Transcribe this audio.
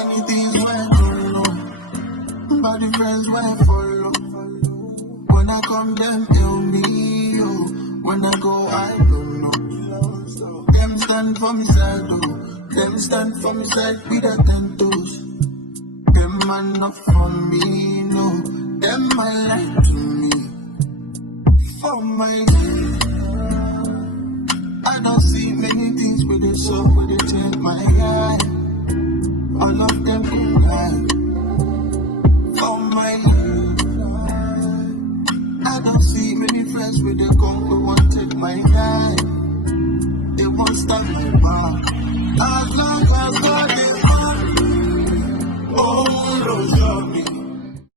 Many things where to know, but the friends where follow. When I come, them tell me, yo. When I go, I don't know. Them stand for me side, oh. Them stand for me side with a 10 toes. Them man not for me, no. Them my life to me. For my life. I don't see many things with it, so with it take my eye. All of them combined. For my life. I don't see many friends with the gun who won't take my life. They won't stop me back. As long as God is on, oh, Lord.